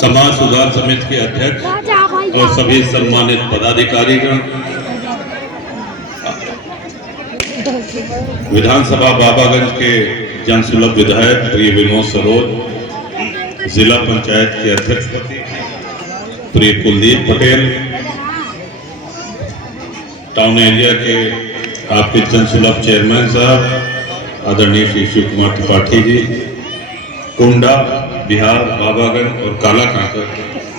समाज सुधार समिति के अध्यक्ष और सभी सम्मानित पदाधिकारीगण, विधानसभा बाबागंज के जनसुलभ विधायक प्रिय विनोद सरोज, जिला पंचायत के अध्यक्ष प्रिय कुलदीप पटेल, टाउन एरिया के आपके जनसुलभ चेयरमैन साहब आदरणीय श्री शिव कुमार त्रिपाठी जी, कुंडा, बिहार, बाबागंज और काला कांकर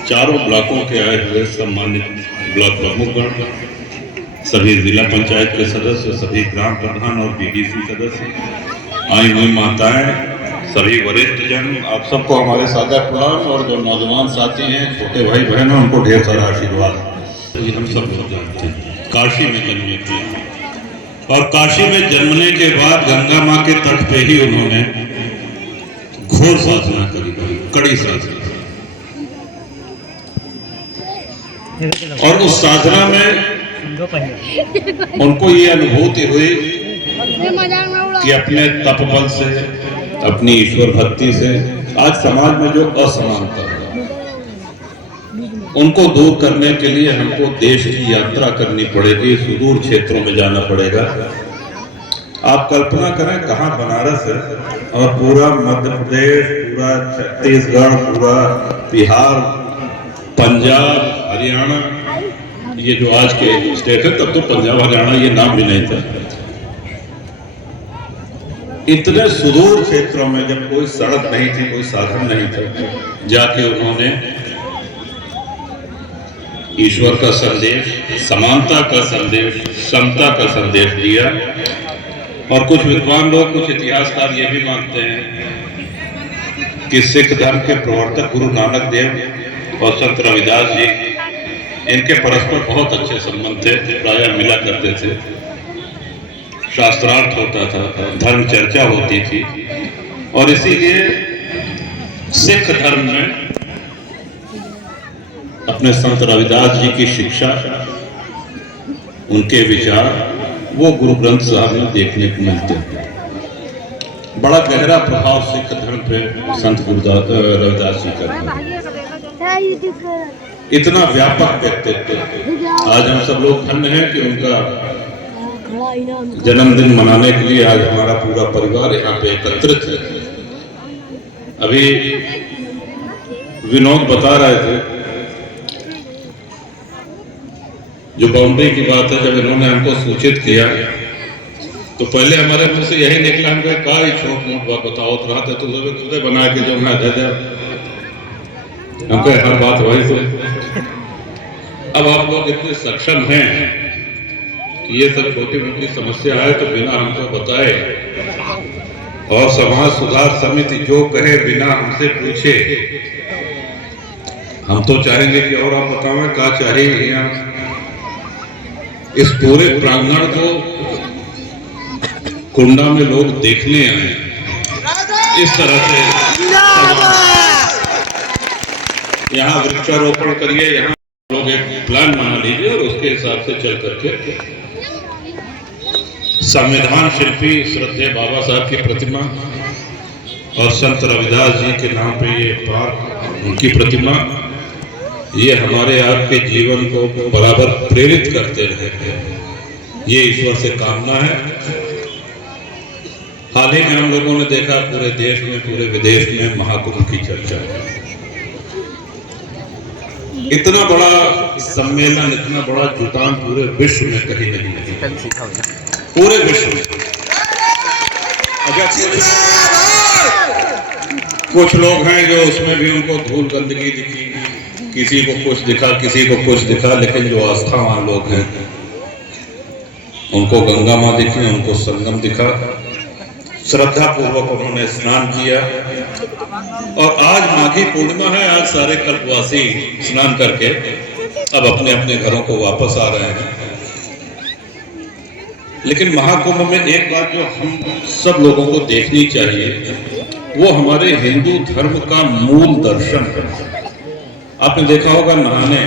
चारों ब्लॉकों के आए हुए सम्मानित ब्लॉक प्रमुखगण, सभी जिला पंचायत के सदस्य, सभी ग्राम प्रधान और बीडीसी सदस्य, आई हुई माताएं, सभी वरिष्ठ जन, आप सबको हमारे सादा प्रणाम। और जो नौजवान साथी हैं, छोटे भाई बहन, उनको ढेर सारा आशीर्वाद। हम सब लोग जानते हैं काशी में जन्मे थे और काशी में जन्मने के बाद गंगा माँ के तट पे ही उन्होंने घोर साधना करी, कड़ी साधना, और उस साधना में उनको ये अनुभूति हुई कि अपने तप बल से, अपनी ईश्वर भक्ति से आज समाज में जो असमानता है उनको दूर करने के लिए हमको देश की यात्रा करनी पड़ेगी, सुदूर क्षेत्रों में जाना पड़ेगा। आप कल्पना करें, कहाँ बनारस है और पूरा मध्य प्रदेश, पूरा छत्तीसगढ़, पूरा बिहार, पंजाब, हरियाणा, ये जो आज के स्टेट है, तब तो पंजाब हरियाणा ये नाम भी नहीं था। इतने सुदूर क्षेत्रों में जब कोई सड़क नहीं थी, कोई साधन नहीं था, जाके उन्होंने ईश्वर का संदेश, समानता का संदेश, समता का संदेश दिया। और कुछ विद्वान लोग, कुछ इतिहासकार ये भी मानते हैं कि सिख धर्म के प्रवर्तक गुरु नानक देव और संत रविदास जी, इनके परस्पर बहुत अच्छे संबंध थे, प्रायः मिला करते थे, शास्त्रार्थ होता था, धर्म चर्चा होती थी। और इसीलिए सिख धर्म में अपने संत रविदास जी की शिक्षा, उनके विचार, वो गुरु ग्रंथ साहब में देखने को मिलते हैं। बड़ा गहरा प्रभाव सिख धर्म पे संत रविदास जी का, इतना व्यापक व्यक्तित्व। आज हम सब लोग धन्य हैं कि उनका जन्मदिन मनाने के लिए आज हमारा पूरा परिवार यहाँ पे एकत्रित है। अभी विनोद बता रहे थे, जो बाउंड्री की बात है, जब इन्होंने हमको सूचित किया तो पहले हमारे मुंह से यही निकला, हमको का ही छोट मोट बात बताओ तो रहा था, तो खुदे बना के जो मैं दे दे, हमको हर बात वही से। अब आप लोग इतने सक्षम हैं कि ये सब छोटी मोटी समस्या है तो बिना हमको बताए, और समाज सुधार समिति जो कहे बिना हमसे पूछे, हम तो चाहेंगे कि और आप बताओ क्या चाहिए। यहाँ इस पूरे प्रांगण को कुंडा में लोग देखने आए, इस तरह से यहाँ वृक्षारोपण करिए, यहाँ लोग एक प्लान बना लीजिए और उसके हिसाब से चल करके संविधान शिल्पी श्रद्धेय बाबा साहब की प्रतिमा और संत रविदास जी के नाम पे ये पार्क, उनकी प्रतिमा, ये हमारे आपके जीवन को बराबर प्रेरित करते रहे, ये ईश्वर से कामना है। हाल ही में हम लोगों ने देखा पूरे देश में, पूरे विदेश में महाकुंभ की चर्चा, इतना बड़ा सम्मेलन, इतना बड़ा जुटान पूरे विश्व में कहीं नहीं, पूरे विश्व में। कुछ लोग हैं जो उसमें भी उनको धूल गंदगी दिखी, किसी को कुछ दिखा, किसी को कुछ दिखा, लेकिन जो आस्थावान लोग हैं उनको गंगा माँ दिखी, उनको संगम दिखा, श्रद्धा पूर्वक उन्होंने स्नान किया। और आज माघी पूर्णिमा है, आज सारे कल्पवासी स्नान करके अब अपने अपने घरों को वापस आ रहे हैं। लेकिन महाकुंभ में एक बात जो हम सब लोगों को देखनी चाहिए, वो हमारे हिंदू धर्म का मूल दर्शन है। आपने देखा होगा नहाने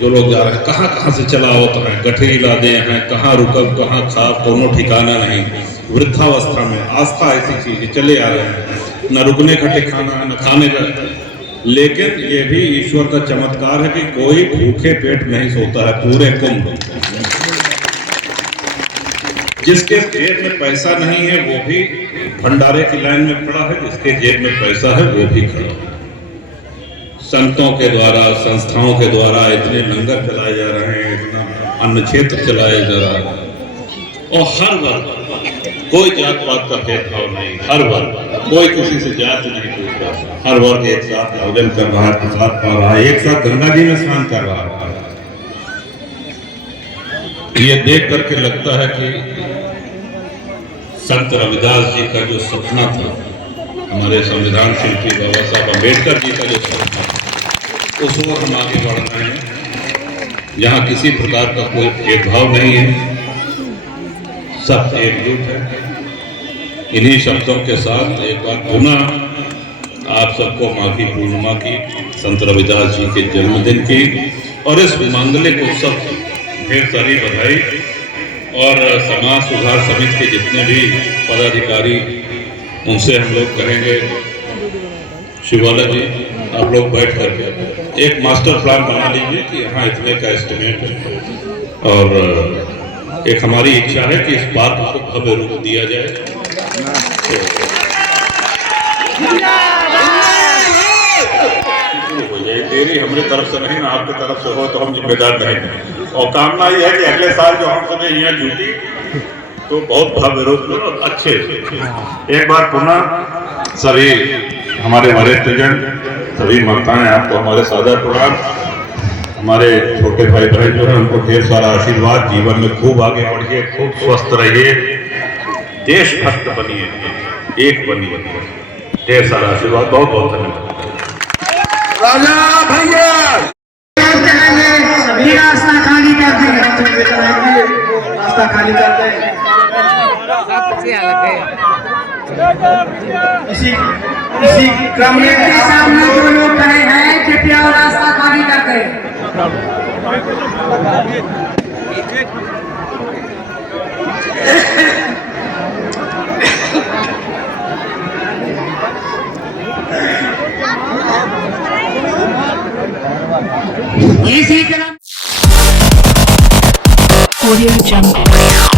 जो लोग जा रहे हैं, कहाँ कहाँ से चला होता है, गठरी लादे हैं, कहाँ रुकब, कहाँ खा, कोनो ठिकाना नहीं। वृद्धावस्था में आस्था ऐसी चीज, चले आ रहे हैं, न रुकने का ठिकाना, न खाने का, लेकिन ये भी ईश्वर का चमत्कार है कि कोई भूखे पेट नहीं सोता है पूरे कुंभ। जिसके जेब में पैसा नहीं है वो भी भंडारे की लाइन में खड़ा है, जिसके जेब में पैसा है वो भी खड़ा है। संतों के द्वारा, संस्थाओं के द्वारा इतने लंगर चलाए जा रहे हैं, इतना अन्न क्षेत्र चलाया जा रहा है, और हर वर्ग, कोई जात पात का भेदभाव नहीं, हर वर्ग, कोई किसी से जात नहीं पूछता, हर वर्ग एक साथ भोजन कर रहा है, प्रसाद पा रहा है, एक साथ गंगा जी में स्नान कर रहा है। ये देख करके लगता है कि संत रविदास जी का जो सपना था, हमारे संविधान शिल्पी बाबा साहब अम्बेडकर जी का जो सपना, उस ओर हम आगे बढ़ रहे हैं, जहाँ किसी प्रकार का कोई भेदभाव नहीं है, सब एकजुट है। इन्हीं शब्दों के साथ एक बार पुनः आप सबको माघी पूर्णिमा की, संत रविदास जी के जन्मदिन की और इस मांगलिक उत्सव की ढेर सारी बधाई। और समाज सुधार समिति के जितने भी पदाधिकारी, उनसे हम लोग कहेंगे, शिवाला जी आप लोग बैठ करके एक मास्टर प्लान बना लीजिए कि यहाँ इतने का एस्टिमेट है, और एक हमारी इच्छा है कि इस पार्क को भव्य रूप दिया जाए। हो जाए तेरी हमारी तरफ से नहीं ना, आपकी तरफ से हो तो हम जिम्मेदार नहीं। और कामना ये है कि अगले साल जो हम सब यहाँ जुटी तो बहुत भव्य रूप में और अच्छे। एक बार पुनः सभी हमारे वरिष्ठ जन, सभी माताएं, आपको हमारे सादर प्रणाम। हमारे छोटे भाई बहन जो है उनको ढेर सारा आशीर्वाद, जीवन में खूब आगे बढ़िए, खूब स्वस्थ रहिए, देशभक्त बनिए, एक बनिए, ढेर सारा आशीर्वाद। बहुत बहुत धन्यवाद। राजा भैया सभी रास्ता खाली कर दें, रास्ता खाली कर दें। इसी क्रम में के सामने जो लोग खड़े हैं कृपया रास्ता खाली कर दें। इसी क्रम Audio Jungle.